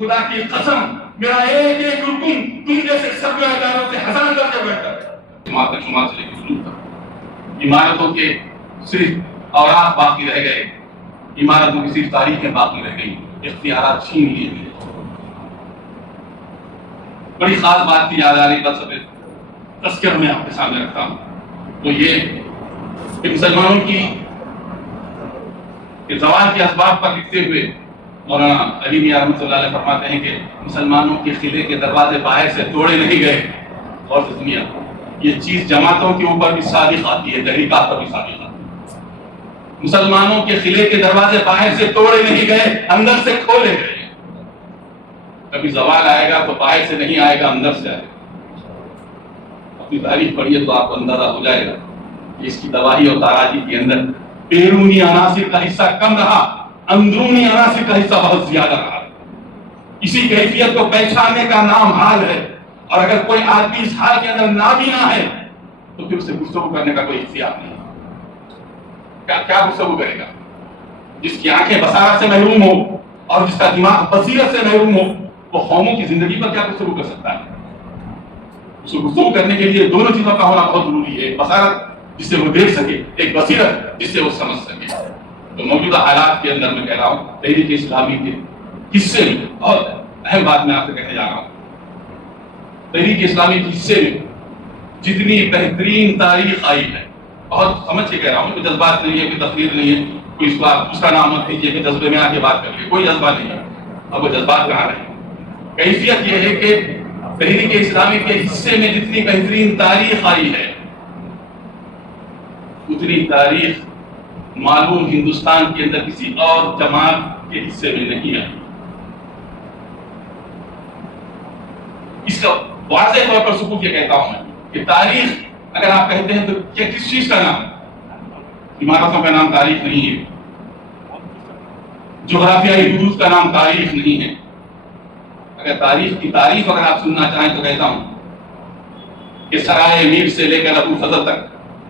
خدا کی قسم میرا ایک ایک رکن تم جیسے سب اداروں سے ہزار درجے بہتر ہے۔ جماعت شمار سے لے کے شروع تک عمارتوں کے صرف اوراق باقی رہ گئے، عمارتوں کی صرف تاریخیں باقی رہ گئی، اختیارات چھین لیے گئے۔ بڑی خاص بات کی یاد آ رہی، بس اب تذکر میں آپ کے سامنے رکھتا ہوں، تو یہ کہ مسلمانوں کی زوال کے اسباب پر لکھتے ہوئے مولانا علی میاں رحمۃ اللہ علیہ فرماتے ہیں کہ مسلمانوں کے قلعے کے دروازے باہر سے توڑے نہیں گئے، اور دنیا یہ چیز جماعتوں کے اوپر بھی صادق آتی ہے، تحریکات پر بھی صادق آتی ہے۔ مسلمانوں کے قلعے کے دروازے باہر سے توڑے نہیں گئے، اندر سے کھولے گئے۔ کبھی زوال آئے گا تو باہر سے نہیں آئے گا، اندر سے آئے گا۔ اپنی تاریخ پڑھیے تو آپ کو اندازہ ہو جائے گا کہ اس کی تباہی اور تاراجی کے اندر بیرونی عناصر کا حصہ کم رہا، اندرونی عناصر کا حصہ بہت زیادہ رہا۔ اسی کیفیت کو پہچاننے کا نام حال ہے، اور اگر کوئی آدمی اس حال کے اندر نابینا ہے تو پھر اسے گفتگو کرنے کا کوئی اختیار نہیں۔ کیا گفتگو کرے گا؟ جس کی آنکھیں بصارت سے محروم ہو اور جس کا دماغ بصیرت سے محروم ہو، وہ قوموں کی زندگی پر کیا گفتگو کر سکتا ہے؟ اس کو گفتگو کرنے کے لیے دونوں چیزوں کا ہونا بہت ضروری ہے، ایک بصارت جس سے وہ دیکھ سکے، ایک بصیرت جس سے وہ سمجھ سکے۔ تو موجودہ حالات کے اندر میں کہہ رہا ہوں، تحریک اسلامی کے حصے میں بہت اہم بات میں آپ سے کہنے جا رہا ہوں، تحریک اسلامی کے حصے میں جتنی بہترین تاریخ آئی ہے، بہت سمجھ کے کہہ رہا ہوں، کوئی جذبات نہیں ہے، کوئی تقریر نہیں ہے، کوئی اس کو آپ دوسرا نام مت دیجیے کہ جذبے میں آ کے بات کر لیں، کوئی جذبہ نہیں ہے۔ اب وہ جذبات کہاں رہے؟ کیفیت یہ ہے کہ تحریک اسلامی کے حصے میں جتنی بہترین تاریخ آئی ہے، اتنی تاریخ معلوم ہندوستان کے اندر کسی اور جماعت کے حصے میں نہیں آئی۔ اس کا واضح طور پر ثبوت یہ کہتا ہوں میں کہ تاریخ اگر آپ کہتے ہیں تو کیا کس چیز کا نام؟ عمارتوں کا نام تاریخ نہیں ہے، جغرافیائی حدود کا نام تاریخ نہیں ہے۔ اگر تاریخ کی تعریف اگر آپ سننا چاہیں تو کہتا ہوں کہ سرائے امیر سے لے کر ابو فضل تک،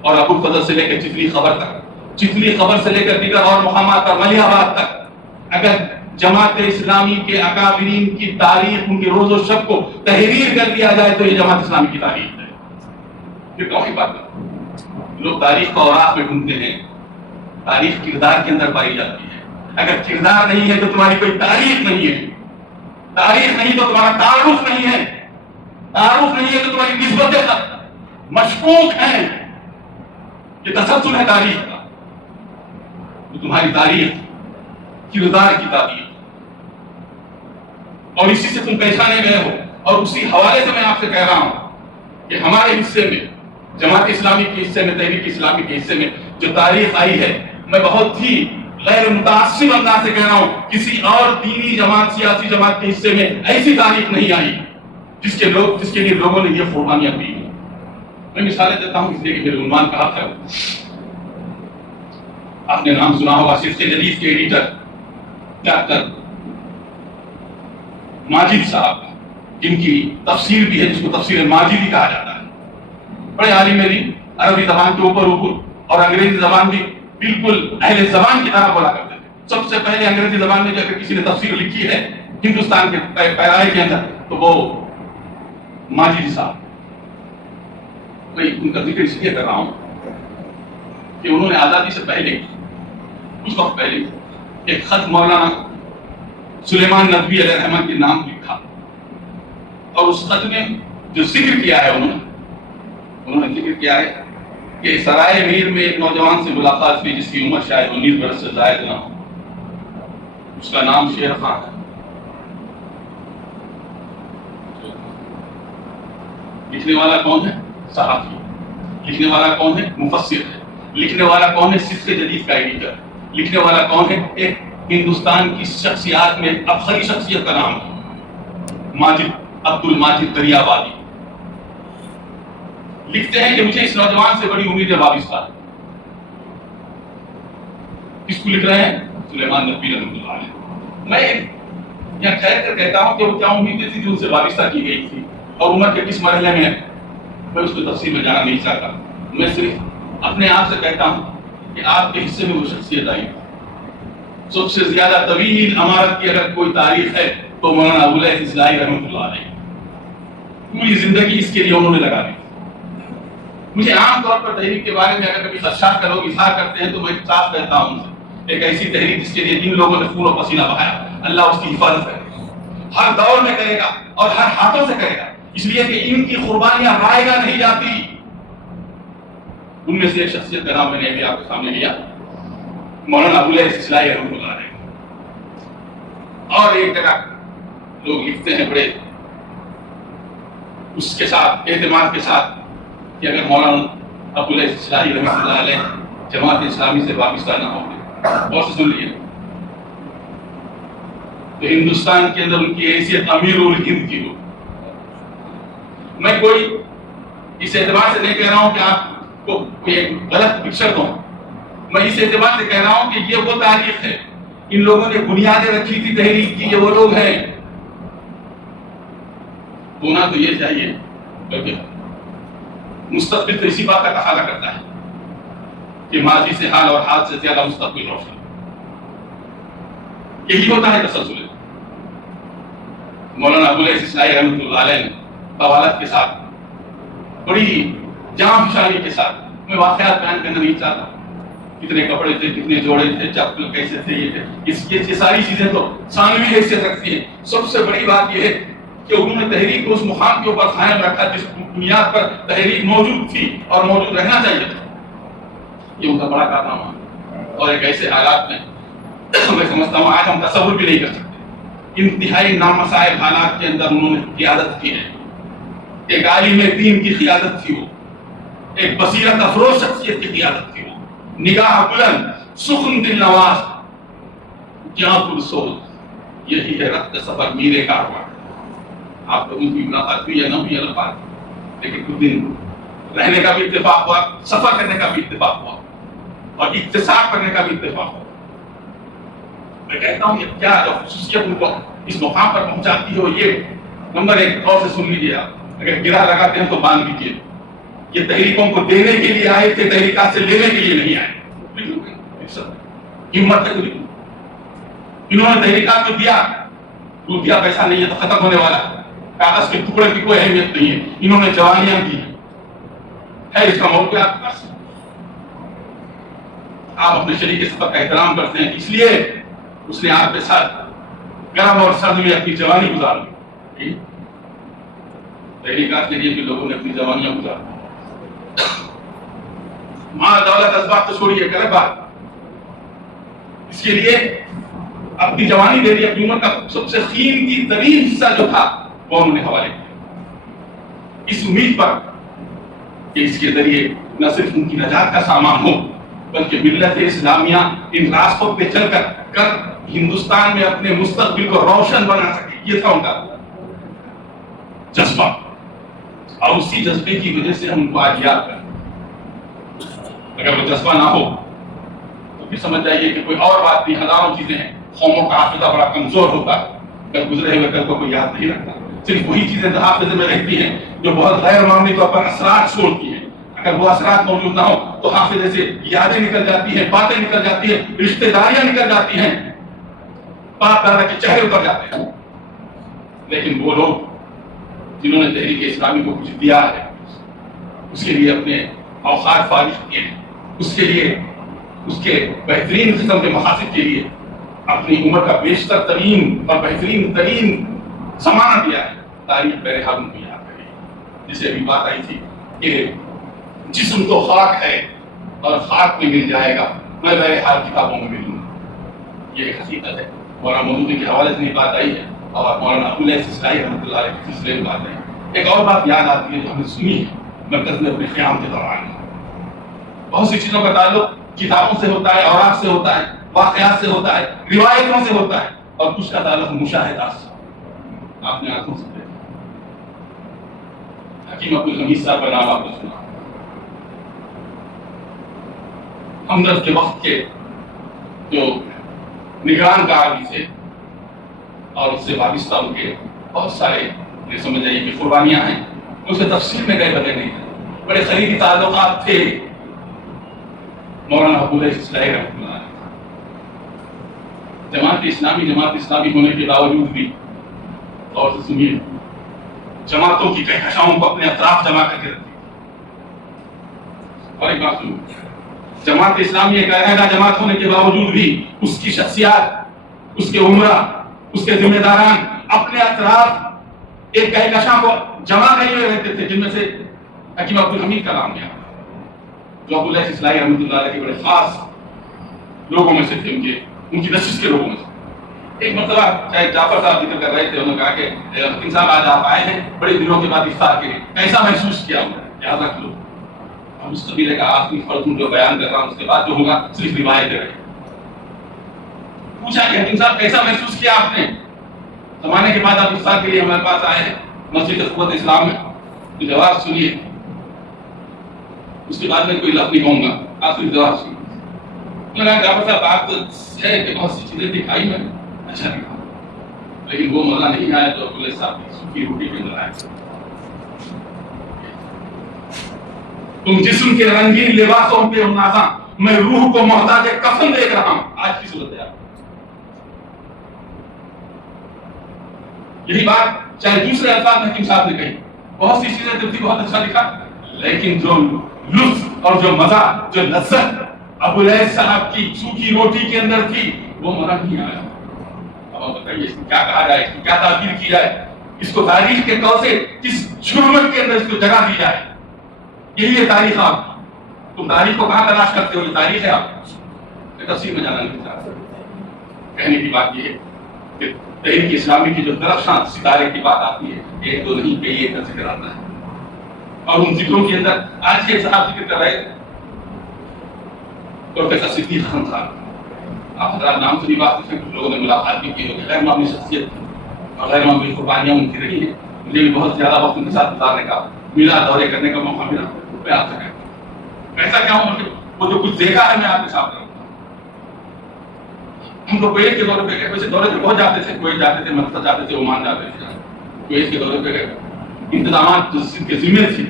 اور ابو فضل سے لے کر چتلی خبر تک، چتلی خبر سے لے کر دیگر اور مقامات پر ملیح آباد تک، اگر جماعت اسلامی کے اکابرین کی تاریخ، ان کے روز و شب کو تحریر کر دیا جائے تو یہ جماعت اسلامی کی تاریخ ہے۔ یہ کون بات ہے؟ لوگ تاریخ کو اوراق میں ڈھونڈتے ہیں، تاریخ کردار کے اندر پائی جاتی ہے۔ اگر کردار نہیں ہے تو تمہاری کوئی تاریخ نہیں ہے، تاریخ نہیں تو تمہارا تعارف نہیں ہے، تعارف نہیں ہے تو تمہاری نسبتیں مشکوک ہیں۔ یہ تسلسل ہے تاریخ کا، تو تمہاری تاریخ کردار کی تاریخ، اور اسی سے تم پہچانے گئے ہو۔ اور اسی حوالے سے میں آپ سے کہہ رہا ہوں کہ ہمارے حصے میں، جماعت اسلامی کے حصے میں، تحریک اسلامی کے حصے میں جو تاریخ آئی ہے، میں بہت ہی غیر متعصب انداز سے کہہ رہا ہوں، کسی اور دینی جماعت، سیاسی جماعت کے حصے میں ایسی تاریخ نہیں آئی جس کے لیے لوگوں نے یہ قربانیاں دی۔ میں مثالیں دیتا ہوں اس لیے کہ میرے عنوان کا حق ہے۔ آپ نے نام سنا ہوگا سلسلے جدید کے ایڈیٹر ڈاکٹر ماجد صاحب، جن کی تفسیر بھی ہے، جس کو تفسیر ماجدی کہا جاتا ہے۔ بڑے عالم دین، عربی زبان کے اوپر اور انگریزی زبان بھی بالکل اہل زبان کی طرح بولا کرتے تھے۔ سب سے پہلے انگریزی زبان میں اگر کسی نے تفسیر لکھی ہے ہندوستان کے پیرائے کے اندر تو وہ ماجدی صاحب۔ میں ان کا ذکر اس لیے کر رہا ہوں کہ انہوں نے آزادی سے پہلے، کچھ وقت پہلے، ایک خط مولانا سلیمان ندوی علیہ الرحمہ کے نام لکھا، اور اس خط میں جو ذکر کیا ہے انہوں نے ذکر کیا ہے کہ سرائے میر میں ایک نوجوان سے ملاقات ہوئی جس کی عمر شاید 19 برس سے زائد نہ ہو، اس کا نام شیر خان ہے۔ لکھنے والا کون ہے؟ صحافی۔ لکھنے والا کون ہے؟ مفسر ہے۔ لکھنے والا کون ہے؟ سلسلے جدید کا ایڈیٹر۔ لکھنے والا کون ہے؟ ایک ہندوستان کی شخصیات میں افخری شخصیت کا نام ہے، ماجد، عبد الماجد دریابادی۔ لکھتے ہیں کہ مجھے اس نوجوان سے بڑی امید وابستہ ہے۔ کس کو لکھ رہے ہیں؟ سلیمان ندوی رحمۃ اللہ علیہ۔ میں یہاں ٹھہر کر کہتا ہوں کہ وہ کیا امیدیں تھی جو ان سے وابستہ کی گئی تھی اور عمر کے کس مرحلے میں ہے، میں اس کو تفصیل میں جانا نہیں چاہتا۔ میں صرف اپنے آپ سے کہتا ہوں کہ آپ کے حصے میں وہ شخصیت آئی، سب سے زیادہ طویل عمارت کی اگر کوئی تاریخ ہے تو مولانا ابوالعز اصلاحی رحمۃ اللہ علیہ پوری زندگی اس کے لیے انہوں نے لگا دی. مجھے عام طور پر تحریک کے بارے میں اگر کبھی خدشات کا لوگ اظہار کرتے ہیں تو میں صاف کہتا ہوں ان سے، ایک ایسی تحریک جس کے لیے جن لوگوں نے خون و پسینہ بہایا، اللہ اس کی حفاظت کرے گا، ہر دور میں کرے گا اور ہر ہاتھوں سے کرے گا، اس لیے کہ ان کی قربانیاں رائے گا نہیں جاتی. ان میں سے ایک شخصیت کا نام میں نے ابھی آپ کے سامنے لیا، مولانا ابوالعز اصلاحی رحمۃ اللہ علیہ. اور ایک جگہ لوگ لکھتے ہیں بڑے اس کے ساتھ اعتماد کے ساتھ کہ اگر مولانا ابوالعز اصلاحی رحمۃ اللہ علیہ جماعت اسلامی سے وابستہ نہ ہوں گے، اور سن لیے، تو ہندوستان کے اندر ان کی حیثیت امیر الہند کی ہو. میں کوئی اس اعتبار سے نہیں کہہ رہا ہوں کہ آپ کو کوئی ایک غلط پکچر دوں، میں اس اعتبار سے کہہ رہا ہوں کہ یہ وہ تاریخ ہے، ان لوگوں نے بنیادیں رکھی تھی تحریک کی، یہ وہ لوگ ہیں. ہونا تو یہ چاہیے، بلکہ مستقبل تو اسی بات کا تقاضا کرتا ہے کہ ماضی سے حال اور حال سے زیادہ مستقبل روشن. یہی ہوتا ہے تسلسل. مولانا ابوالعز اصلاحی رحمۃ اللہ علیہ نے طوالت کے ساتھ، بڑی جان فشانی کے ساتھ، میں واقعات بیان کرنا نہیں چاہتا، کتنے کپڑے تھے، کتنے جوڑے تھے، چپل کیسے تھے، یہ ساری چیزیں تو ثانوی حیثیت رکھتی ہیں. سب سے بڑی بات یہ ہے کہ انہوں نے تحریک کو اس مقام کے اوپر قائم رکھا جس بنیاد پر تحریک موجود تھی اور موجود رہنا چاہیے تھا. یہ ان کا بڑا کارنامہ ہے. اور ایک ایسے حالات میں میں سمجھتا ہوں آج ہم تصور بھی نہیں کر سکتے، انتہائی نامسائب حالات کے اندر انہوں نے قیادت کی ہے. ایک عالم دین کی قیادت تھی وہ، ایک بصیرت افروز شخصیت کی قیادت تھی وہ، نگاہ بلند، سخن دل نواز، جاں پرسوز. یہی ہے رخت سفر میرے کارواں. آپ کو ان کی ملاقات ہوئی یا نہ ہوئی الگ بات، لیکن کچھ دن رہنے کا بھی اتفاق ہوا، سفر کرنے کا بھی اتفاق ہوا اور اکتساب کرنے کا بھی اتفاق ہوا. میں کہتا ہوں یہ کیا جو خصوصیت ان کو اس مقام پر پہنچاتی ہے، یہ نمبر ایک غور سے سن لیجیے. آپ اگر گرہ لگاتے ہیں تو باندھ لیجیے. یہ تحریکوں کو دینے کے لیے آئے تھے، تحریکات سے لینے کے لیے نہیں آئے. ہمت ہے. انہوں نے تحریکات کو دیا، روپیہ پیسہ نہیں ہے تو ختم ہونے والا، کاغذ کے ٹکڑے کی کوئی اہمیت نہیں ہے. انہوں نے جوانیاں دی ہے، اس کا موقع آپ کے پاس. آپ اپنے شریک سفر کا احترام کرتے ہیں، اس لیے اس نے آپ کے ساتھ گرم اور سرد میں اپنی جوانی گزار لی. تحریکات کے لیے بھی لوگوں نے اپنی جوانیاں گزار دی. مال دولت اسباب تو چھوڑیے، غلط بات. اس کے لیے اپنی جوانی دے دی. اپنی عمر کا سب سے قیمتی ترین حصہ جو تھا وہ انہوں نے حوالے کیا، اس امید پر کہ اس کے ذریعے نہ صرف ان کی نجات کا سامان ہو بلکہ ملت اسلامیہ ان راستوں پہ چل کر ہندوستان میں اپنے مستقبل کو روشن بنا سکے. یہ تھا ان کا جذبہ، اور اسی جذبے کی وجہ سے ہم ان کو آج یاد کریں. اگر وہ جذبہ نہ ہو تو پھر سمجھ جائیے کہ کوئی اور بات نہیں، ہزاروں چیزیں ہیں. قوموں کا حافظہ بڑا کمزور ہوتا ہے، کل گزرے ہوئے کل کو کوئی یاد نہیں رکھتا. صرف وہی چیزیں حافظے میں رہتی ہیں جو بہت غیر معمولی طور پر اثرات چھوڑتی ہیں. اگر وہ اثرات موجود نہ ہو تو حافظے سے یادیں نکل جاتی ہیں، باتیں نکل جاتی ہیں، رشتہ داریاں نکل جاتی ہیں، باپ دادا کے چہرے اتر جاتے ہیں. لیکن وہ لوگ جنہوں نے تحریک اسلامی کو کچھ دیا ہے، اس کے لیے اپنے اوقات فارغ کیے ہیں، اس کے لیے اس کے بہترین قسم کے مقاصد کے لیے اپنی عمر کا بیشتر ترین اور بہترین ترین زمانہ دیا ہے. تاریخ بہرحال ان کو یاد کرے گی. جسے ابھی بات آئی تھی کہ جسم تو خاک ہے اور خاک میں مل جائے گا، میں بہرحال کتابوں میں ملوں گا. یہ ایک حقیقت ہے. مولانا مودودی کے حوالے سے یہ بات آئی ہے اور مولانا ابوالعز اصلاحی رحمۃ اللہ علیہ کے سلسلے میں بات ہے. ایک اور بات یاد آتی ہے جو ہم نے سنی ہے مرکز میں اپنے قیام کے دوران. بہت سی چیزوں کا تعلق کتابوں سے ہوتا ہے، اوراق سے ہوتا ہے، واقعات سے ہوتا ہے، روایتوں سے ہوتا ہے، اور کچھ کا تعلق مشاہدات سے. آپ نے آنکھوں سے دیکھا. حکیم عبدالحمید صاحب کا نام آپ نے سنا. ہمدرد کے وقت کے جو نگران کار تھے اور اس سے وابستہ ان کے بہت سارے سمجھ جائیے کہ قربانیاں ہیں. اس سے تفصیل میں گئے بغیر نہیں تھے. بڑے قریبی تعلقات تھے مولانا ابوالعز اصلاحی رحمۃ اللہ علیہ. جماعت اسلامی ہونے کے باوجود بھی اور سے سنیے، جماعتوں کی کہکشاؤں کو اپنے اطراف جمع کر کے رکھتی اور ایک بات سنو، جماعت اسلامی ایک علیحدہ جماعت ہونے کے باوجود بھی اس کی شخصیات، اس کے عمرہ، اس کے ذمہ داران اپنے اطراف ایک کہکشاں کو جمع کیے ہوئے رہتے تھے، جن میں سے حکیم عبدالحمید کا نام ہے، جو عبداللہ اسلائی رحمۃ اللہ علیہ کے بڑے خاص لوگوں میں سے تھے، ان کی نشست کے لوگوں میں سے۔ ایک مرتبہ چاہے جعفر صاحب ذکر کر رہے تھے، انہوں نے کہا کہ حکیم صاحب آج آپ آئے ہیں بڑے دنوں کے بعد افطار کے لیے، کیسا محسوس کیا ہوں؟ یاد رکھ لو، ہم اس قبیلے کا آخری فرد ہوں جو بیان کر رہا ہوں، اس کے بعد جو ہوگا صرف روایت ہے۔ پوچھا کہ حکیم صاحب کیسا محسوس کیا آپ نے؟ زمانے کے بعد آپ افطار کے لیے ہمارے پاس آئے ہیں مسجد قوت اسلام میں، تو جواب سنیے، اس کے بعد میں کوئی لفظ نہیں کہوں گا، آپ صرف جواب سنیے۔ میں نے کہا جعفر صاحب آپ تو ہے کہ بہت سی چیزیں دکھائی میں اچھا دکھا، لیکن وہ مزہ نہیں آیا جو عبداللہ صاحب کی سوکھی روٹی کے اندر آیا۔ تم جسم کے رنگین لباسوں پہ نازاں، میں روح کو محتاج کفن دیکھ رہا ہوں۔ آج کی صورت ہے یہی بات چاہے دوسرے الفاظ میں حکیم صاحب نے کہی، بہت سی چیزیں دل تھی، بہت اچھا دکھا، لیکن جو لطف اور جو مزہ، جو لذت ابو لیث صاحب کی سوکھی روٹی کے اندر تھی، وہ مزہ نہیں آیا۔ اب آپ بتائیے اس کو کیا کہا جائے، اس کی کیا تعبیر کی جائے، اس کو تاریخ کے طور سے کس جرمت کے اندر اس کو جگہ دی جائے؟ یہی ہے تاریخ۔ آپ تم تاریخ کو کہاں تلاش کرتے ہو؟ یہ تاریخ ہے۔ آپ تفصیل میں جانا نہیں چاہتے، کہنے کی بات یہ ہے کہ تحریک اسلامی کی جو درخشاں ستارے کی بات آتی ہے، ایک دو نہیں کئی ایک کا ذکر آتا ہے، اور ان ذکروں کے اندر آج کے صاحب ذکر کر رہے تھے پروفیسر صدیق خان صاحب، آپ حضرات نام سے بھی بات کرتے ہیں، کچھ لوگوں نے ملاقات بھی کی ہوگی، غیر معمولی شخصیت تھی اور غیر معمولی قربانیاں ان کی رہی ہیں۔ مجھے بھی بہت زیادہ وقت ان کے ساتھ گزارنے کا ملا، دورے کرنے کا موقع ملا، میں آپ سے کہتا ہوں ایسا کیا ہوں کہ وہ جو کچھ دیکھا ہے میں آپ کے ساتھ رہوں۔ ہم لوگ کویت کے دورے پہ گئے، ویسے دورے پہ بہت جاتے تھے، کویت جاتے تھے، مسقط جاتے تھے، عمان جاتے تھے، کویت کے دورے پہ گئے، انتظامات جو کے ذمے تھے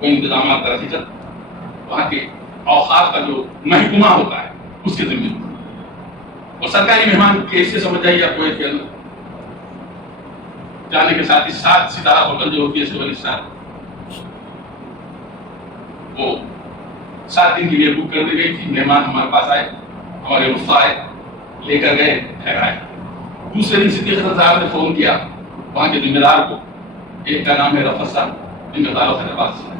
وہ انتظامات درحقیقت وہاں کے اوقاف کا جو محکمہ ہوتا ہے اس کے ذمے، اور سرکاری مہمان کیسے سمجھ جائیے آپ کویت کے اندر جانے کے ساتھ ہی 7 ستارہ ہوٹل جو ہوتی ہے سول اسٹار، وہ 7 دن کے لیے بک کر دی گئی تھی۔ مہمان ہمارے پاس آئے، ہمارے رفقا آئے، لے کر گئے، ٹھہرائے۔ دوسرے دن صدیق حسن صاحب نے فون کیا وہاں کے ذمہ دار کو، ایک کا نام ہے رفت صاحب جن کا تعلق الہ آباد سے ہے،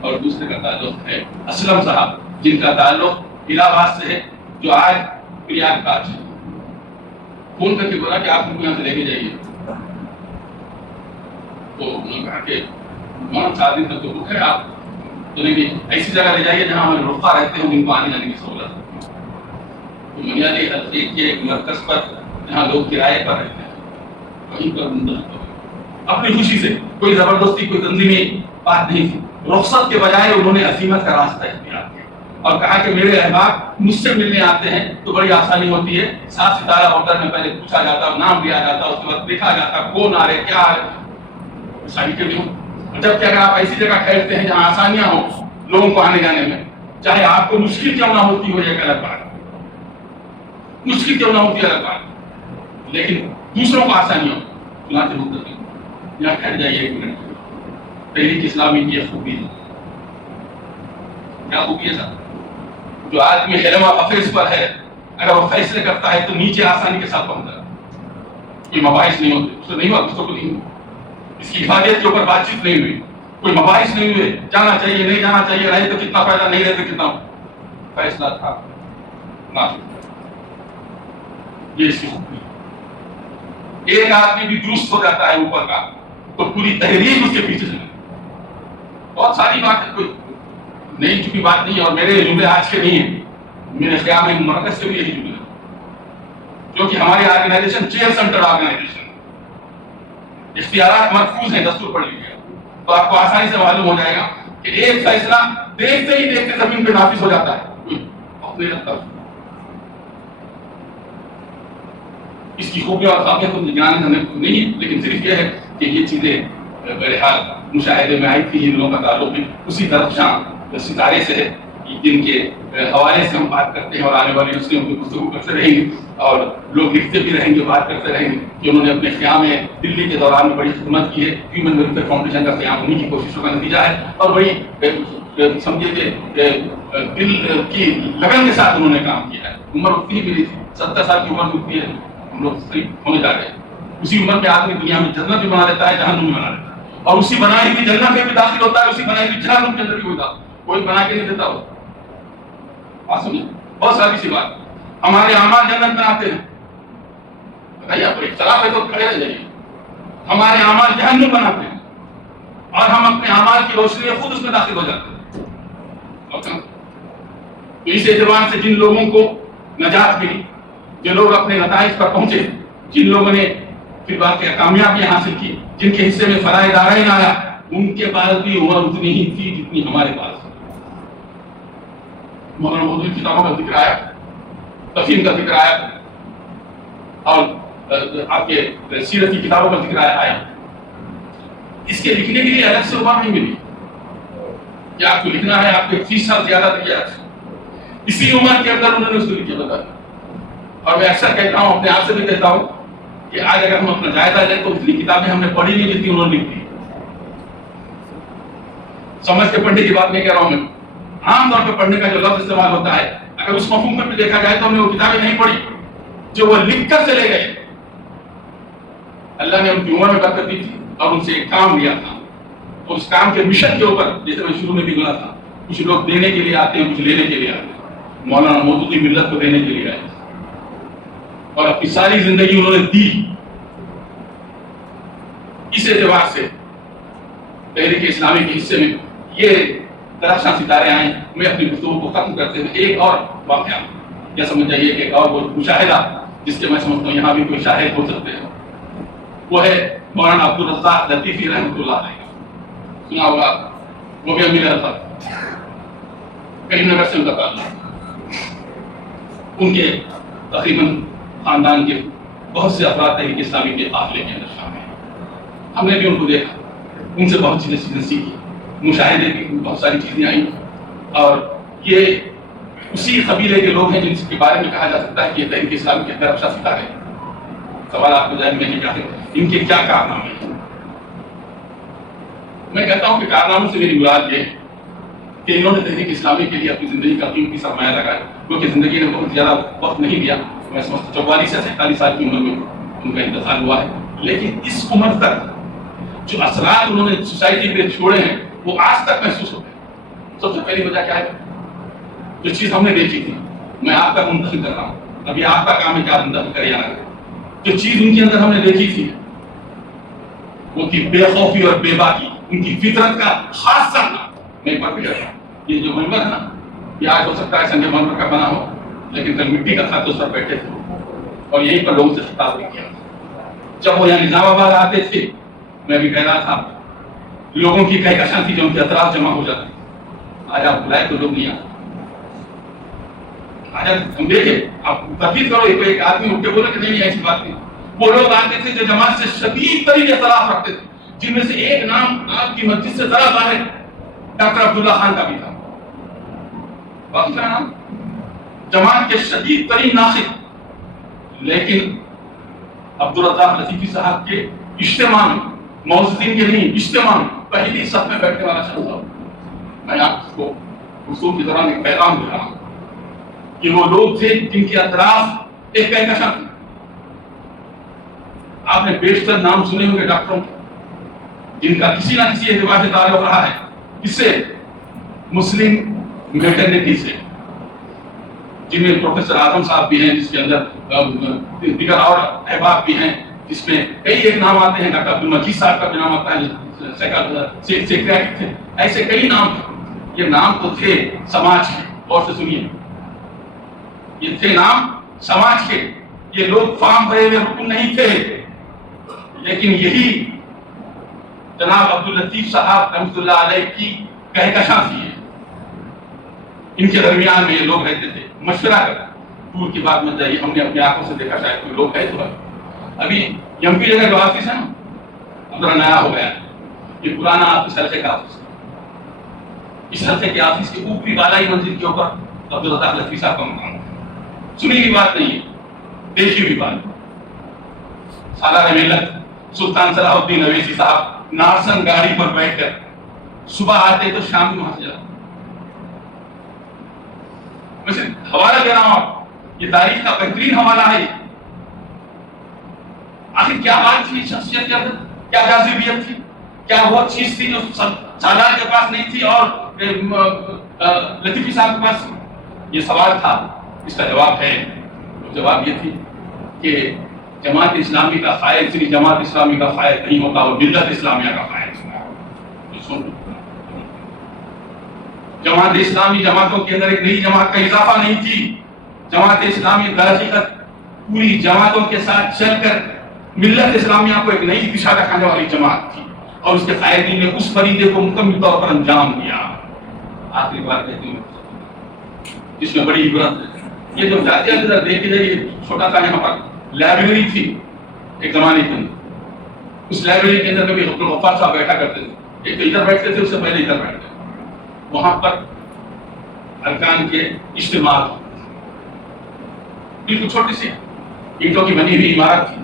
اور دوسرے کا تعلق ہے اسلم صاحب جن کا تعلق الہ آباد سے ہے، جو آج پریاگ کاج ہے۔ فون کر کے بولا کہ آپ کو یہاں سے لے کے جائیے، تو انہوں نے کہا کہ وہاں 4 دن تک تو بک ہے، آپ انہیں بھی ایسی جگہ لے جائیے جہاں ہمیں رفقا رہتے ہیں، جن کو آنے جانے کی سہولت ہے۔ تو منیادی حلقیق کے ایک مرکز پر جہاں لوگ کرائے پر رہتے ہیں، وہیں پر منتخب ہو اپنی خوشی سے، کوئی زبردستی کوئی تنظیمی بات نہیں تھی۔ رخصت کے بجائے انہوں نے عزیمت کا راستہ اختیار کیا اور کہا کہ میرے احباب مجھ سے ملنے آتے ہیں تو بڑی آسانی ہوتی ہے، 7 ستارہ ہوٹل میں پہلے پوچھا جاتا، نام لیا جاتا، اس کے بعد دیکھا جاتا کون آ رہے کیا آ رہے، ساری کے لیے۔ جب کہ اگر آپ ایسی جگہ ٹھہرتے ہیں جہاں آسانیاں ہوں لوگوں کو آنے جانے میں، چاہے آپ کو مشکل کیوں نہ ہوتی ہو، ایک الگ بات، مشکل کیوں نہ ہوتی ہے الگ بات، لیکن دوسروں کو آسانی ہو، چنانچہ مدت یہاں ٹھہر جائیے 1 منٹ۔ تحریک اسلامی کی خوبی ہے، کیا خوبی ہے صاحب؟ جو آدمی حلوہ افیز پر ہے، اگر وہ فیصلے کرتا ہے تو نیچے آسانی کے ساتھ پہنچتا ہے، کوئی مباحث نہیں ہوتے، اس سے نہیں ہوا، دوسروں کو نہیں ہوا، اس کی حفاظت کے اوپر بات چیت نہیں ہوئی، کوئی مباحث نہیں ہوئے، جانا چاہیے نہیں جانا چاہیے، رہے تو کتنا فائدہ، نہیں رہے تو کتنا فیصلہ تھا نافذ۔ یہ اس کی خوبی ہے۔ ایک آدمی بھی درست ہو جاتا ہے اوپر کا تو پوری تحریک اس کے پیچھے سے، بہت ساری بات ہے، کوئی نئی چکی بات نہیں ہے، اور میرے جملے آج کے نہیں ہیں، میرے خیال میں مرکز سے بھی یہی جملے جو کہ ہماری آرگنائزیشن چیئر سینٹر آرگنائزیشن، اختیارات محفوظ ہیں، دستور پڑھ لیجیے تو آپ کو آسانی سے معلوم ہو جائے گا کہ ایک فیصلہ دیکھتے ہی دیکھتے زمین پہ نافذ ہو جاتا ہے، اپنے اس کی خوبیاں اور خامیاں تو جاننے ہمیں نہیں، لیکن صرف یہ ہے کہ یہ چیزیں بہرحال مشاہدے میں آئی تھی، ان لوگوں کا تعلق بھی اسی درخشاں ستارے سے ہے۔ جن کے حوالے سے ہم بات کرتے ہیں اور آنے والی نسلیں ان کی گفتگو کرتے رہیں گے اور لوگ لکھتے بھی رہیں گے، بات کرتے رہیں گے کہ انہوں نے اپنے قیام میں دلی کے دوران میں بڑی خدمت کی ہے. ہیومن ویلفیئر فاؤنڈیشن کا قیام انہیں کی کوششوں کا نتیجہ ہے اور بڑی سمجھے کہ دل کی لگن کے ساتھ انہوں نے کام کیا ہے. عمر اتنی بھی نہیں تھی، 70 سال کی عمر ہوتی ہے، ہم لوگ قریب ہونے جا رہے ہیں. اسی عمر میں آدمی دنیا میں جنت بھی بنا لیتا ہے، جہنم بھی بنا لیتا ہے، اور اسی بنائی ہوئی جنت میں بھی داخل ہوتا ہے، اسی بنائی ہوئی جہنم کے اندر بھی ہوتا ہے. کوئی بنا کے نہیں دیتا ہو. بہت ساری سی بات. ہمارے اعمال جنت بناتے ہیں. بتائیے آپ کو اختلاف ہے تو کھڑے رہ جائیے. ہمارے اعمال جہنم بناتے ہیں اور ہم اپنے اعمال کی روشنی میں خود اس میں داخل ہو جاتے ہیں. تو اس اعتبار سے جن لوگوں کو نجات ملی، جو لوگ اپنے نتائج پر پہنچے، جن لوگوں نے پھر واقعہ کامیابیاں حاصل کی، جن کے حصے میں فلاح دارین آیا، ان کے پاس بھی عمر اتنی ہی تھی جتنی ہمارے پاس. مولانا مودودی کی کتابوں کا ذکر آیا، تفہیم کا ذکر آیا اور آپ کے سیرت کی کتابوں کا ذکر آیا. اس کے لکھنے کے لیے الگ سے عمر نہیں ملی کہ آپ کو لکھنا ہے، آپ کو 30 سال زیادہ دیا. اسی عمر کے اندر انہوں نے اس کو لکھ کے بتایا. اور میں اکثر کہتا ہوں، اپنے آپ سے بھی کہتا ہوں کہ آج اگر ہم اپنا جائزہ لیں تو اتنی کتابیں ہم نے پڑھی نہیں جتنی انہوں نے لکھ دی. سمجھ کے پڑھنے کی بات نہیں کہہ رہا ہوں میں. عام طور پہ پڑھنے کا جو لفظ استعمال ہوتا ہے، اگر اس مفہوم میں بھی دیکھا جائے تو ہم نے وہ کتابیں نہیں پڑھی جو وہ لکھ کر چلے گئے. اللہ نے ان کی عمر میں برکت دی تھی اور ان سے ایک کام لیا تھا، اور اس کام کے مشن کے اوپر، جیسے میں شروع میں بھی بولا تھا، کچھ لوگ دینے کے لیے آتے ہیں، کچھ لینے کے لیے آتے ہیں. مولانا مودودی ملت کو دینے کے لیے آئے اور اپنی ساری زندگی انہوں نے دی. اس اعتبار سے تحریک اسلامی کے حصے میں یہ درخشاں ستارے آئے. میں اپنی گفتگو کو ختم کرتے ہوئے ایک اور واقعہ یا سمجھ جائیے کہ ایک اور وہ مشاہدہ جس کے میں سمجھتا ہوں یہاں بھی کوئی شاہد ہو سکتے ہیں، وہ ہے مولانا عبدالرزاق لطیفی رحمۃ اللہ علیہ. سنا ہوگا، وہ بھی امیر تھا، کریم نگر سے ان کا تعلق. ان کے تقریباً خاندان کے بہت سے افراد تحریک اسلامی کے قافلے کے اندر شامل ہیں. ہم نے بھی ان کو دیکھا، ان سے بہت چیزیں سیکھی، مشاہدے کی بہت ساری چیزیں آئیں. اور یہ اسی قبیلے کے لوگ ہیں جن کے بارے میں کہا جا سکتا ہے کہ یہ تحریک اسلامی کے درخشاں ستارے ہیں. سوال آپ کو ذہن میں نہیں جاتے ان کے کیا کارنامے ہیں. میں کہتا ہوں کہ کارناموں سے میری مراد یہ ہے کہ انہوں نے تحریک اسلامی کے لیے اپنی زندگی کا قیمتی سرمایہ لگایا، کیونکہ زندگی نے بہت زیادہ وقت نہیں دیا. میں سمجھتا 44 سے 47 سال کی عمر میں ان کا انتقال ہوا ہے، لیکن اس عمر تک جو اثرات انہوں نے سوسائٹی پہ چھوڑے ہیں وہ آج تک محسوس ہوتے ہیں. سب سے پہلی وجہ کیا ہے؟ جو چیز ہم نے دیکھی تھی، میں آپ کا منتخب کر رہا ہوں، ابھی آپ کا کام ہے کہ آپ منتخب کرے یا نہ کرے. جو چیز ان کے اندر ہم نے دیکھی تھی وہ تھی بے خوفی اور بے باکی، ان کی فطرت کا خاصہ. میں پڑھ گیا تھا یہ جو منبر ہے نا، یہ آج ہو سکتا ہے سنگ مرمر کا بنا ہو، لیکن کل مٹی کا تھا تو سر بیٹھے تھے اور یہیں پر لوگوں سے خطاب بھی کیا. جب وہ یہاں نظام آباد آتے تھے، میں بھی کہہ رہا تھا لوگوں کی کہکشاں تھی جو ان کے اطراف جمع ہو جاتے. آج آپ بلائے تو لوگ نہیں آتے. آج ہم دیکھیں، آپ تفصیل کرو، ایک آدمی اٹھ کے بولے کہ نہیں ایسی بات نہیں. وہ لوگ آتے تھے جو جماعت سے شدید ترین اختلاف رکھتے تھے، جن میں سے ایک نام آپ کی مسجد سے ذرا باہر ڈاکٹر عبداللہ خان کا بھی تھا. باقی کا نام جماعت کے شدید ترین ناصر، لیکن عبدالرزاق لطیفی صاحب کے اجتماع میں، موجودین کے نہیں، اجتماع میں پہلی صف میں بیٹھنے والا شخص تھا. میں آپ کو اصول کے دوران ایک پیغام دے رہا ہوں کہ وہ لوگ تھے جن کے اطراف ایک کہکشاں تھی. آپ نے بیشتر نام سنے ہوں گے ڈاکٹروں کے جن کا کسی نہ کسی اعتبار سے تعلق رہا ہے. اس سے مسلم میٹرنٹی سے، جن میں پروفیسر اعظم صاحب بھی ہیں، جس کے اندر دیگر اور احباب بھی ہیں، جس میں کئی ایک نام آتے ہیں. ڈاکٹر عبدالمجید صاحب کا بھی نام آتا ہے، سیکریٹری تھے. ایسے کئی نام تھے. یہ نام تو تھے سماج کے. اور سے سنیے، یہ تھے نام سماج کے. یہ لوگ فارم بھرے ہوئے رکن نہیں تھے، لیکن یہی جناب عبداللطیف صاحب رحمۃ اللہ علیہ کی کہکشاں تھی. ان کے درمیان میں یہ لوگ رہتے تھے، مشورہ کرتے. دور کی بات مت جائیے، ہم نے اپنی آنکھوں سے دیکھا، شاید کوئی لوگ ہے تو ابھی یم پی جگہ جو آفس ہے نا، اب ذرا نیا ہو گیا. یہ پرانا آفس ہے کا آفس. اس حلقے کے آفس کے اوپری بالائی منزل کے اوپر عبدالرزاق لطفی صاحب کا مقام تھا. سنی ہوئی بات نہیں ہے، دیکھی ہوئی بات. سالار ملت سلطان صلاح الدین اویسی صاحب نارسن گاڑی پر بیٹھ کر صبح آتے تو شام کو وہاں سے جاتے. میں صرف حوالہ دے رہا ہوں، یہ تاریخ کا بہترین حوالہ ہے. آخر کیا بات تھی شخصیت کے اندر، کیا جاذبیت تھی، کیا وہ چیز تھی جو سالار کے پاس نہیں تھی اور لطیفی صاحب کے پاس؟ یہ سوال تھا، اس کا جواب ہے. جواب یہ تھی کہ جماعت اسلامی کا قائد صرف جماعت اسلامی کا قائد نہیں ہوتا، وہ ملت اسلامیہ کا قائد ہوتا ہے. جماعت اسلامی جماعتوں کے اندر ایک نئی جماعت کا اضافہ نہیں تھی. جماعت اسلامی در حقیقت پوری جماعتوں کے ساتھ چل کر ملت اسلامیہ کو ایک نئی دشا دکھانے والی جماعت تھی، اور اس کے قائدین نے اس فریضے کو مکمل طور پر انجام دیا. آخری بات کہتی ہوں جس میں بڑی عبرت ہے. یہ جو جاتے ہیں دیکھ کے یہ چھوٹا سا یہاں پر لائبریری تھی ایک زمانے کے اندر. اس لائبریری کے اندر کبھی عبدالغفار صاحب بیٹھا کرتے تھے. ایک تو ادھر بیٹھتے تھے، اس سے پہلے ادھر بیٹھتے تھے. وہاں پر ارکان کے اجتماع بالکل چھوٹی سی اینٹوں کی بنی ہوئی عمارت تھی.